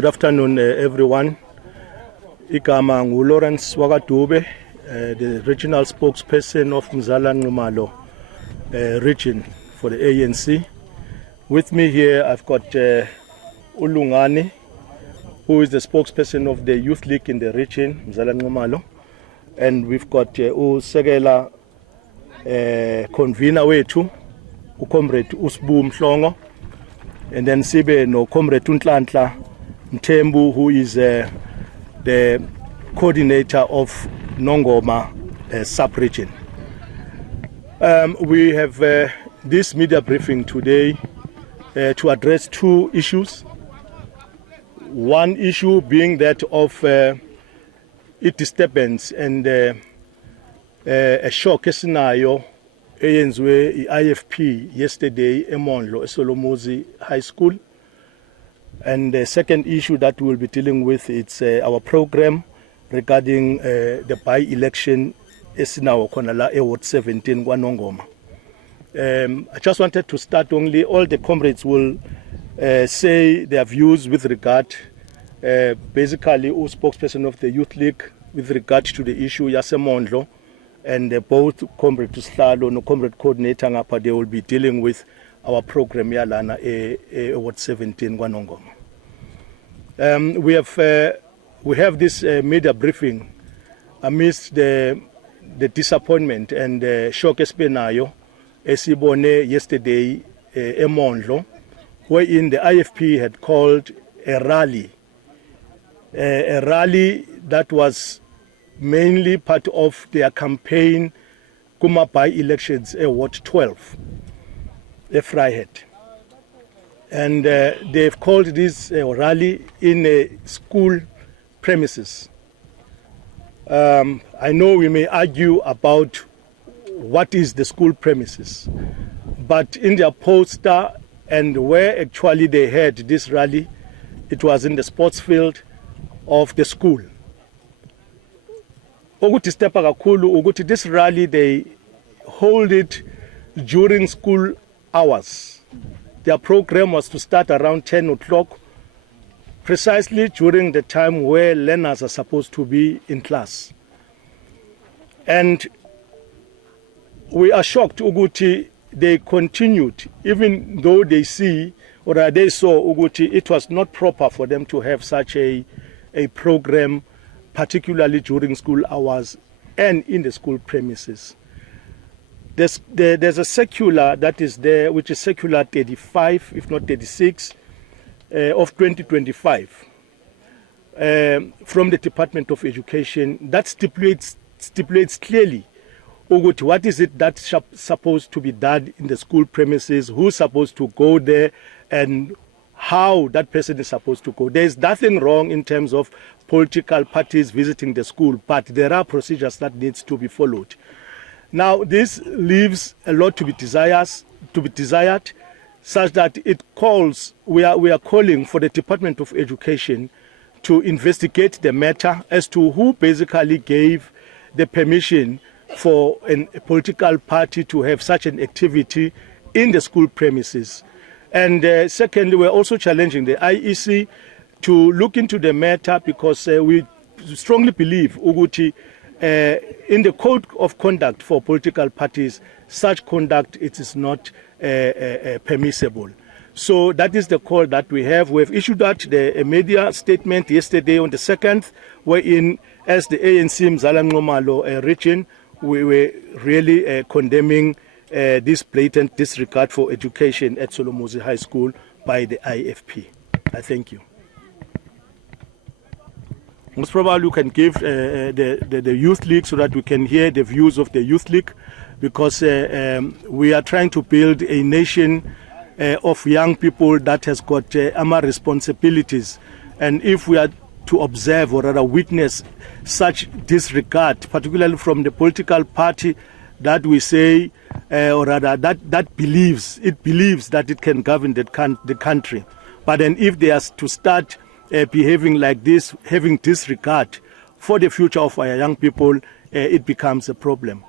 Good afternoon, everyone. Igama Lawrence Wakadube, the regional spokesperson of Ngesenzo region for the ANC. With me here, I've got Ulungani, who is the spokesperson of the Youth League in the region, Ngesenzo, and we've got Usekela convener wetu, Comrade Usbu Mhlongo, and then Sibe no Comrade Untlantla Mthembu, who is the coordinator of Nongoma sub-region. We have this media briefing today to address two issues. One issue being that of disturbance and a shock scenario eyenziwe IFP yesterday Mondlo, eSolomuzi High School. And the second issue that we'll be dealing with is our program regarding the by-election esinawo khona la Ward 17 kwaNongoma. I just wanted to start only, all the comrades will say their views with regard, basically, who spokesperson of the Youth League with regard to the issue yase Mondlo, and both Comrade Tuslalo and Comrade Coordinator ngapha, they will be dealing with our program yalana Ward 17 kwaNongoma. We have this media briefing amidst the disappointment and shock espenayo esibone yesterday Mondlo, wherein the IFP had called a rally that was mainly part of their campaign kuma by-elections Ward 12. A Freiheit. And they've called this rally in a school premises. I know we may argue about what is the school premises, but in their poster and where actually they had this rally, it was in the sports field of the school. This rally, they hold it during school hours. Their program was to start around 10 o'clock, precisely during the time where learners are supposed to be in class. And we are shocked, Uguti, they continued, even though they see, or they saw, Uguti, it was not proper for them to have such a program, particularly during school hours and in the school premises. There's a circular that is there, which is circular 35, if not 36, of 2025, from the Department of Education, that stipulates clearly what is it that's supposed to be done in the school premises, who's supposed to go there, and how that person is supposed to go. There's nothing wrong in terms of political parties visiting the school, but there are procedures that needs to be followed. Now, this leaves a lot to be desired, such that it calls, we are calling for the Department of Education to investigate the matter as to who basically gave the permission for a political party to have such an activity in the school premises. And secondly, we're also challenging the IEC to look into the matter, because we strongly believe, Uguti, in the code of conduct for political parties, such conduct, it is not permissible. So that is the call that we have. We have issued out a media statement yesterday on the 2nd, wherein, as the ANC Ngesenzo region, we were really condemning this blatant disregard for education at iSolomuzi High School by the IFP. I thank you. Most probably you can give the Youth League so that we can hear the views of the Youth League, because we are trying to build a nation of young people that has got AMA responsibilities. And if we are to observe or rather witness such disregard, particularly from the political party that we say, or rather that believes that it can govern the country. But then if they are to start behaving like this, having disregard for the future of our young people, it becomes a problem.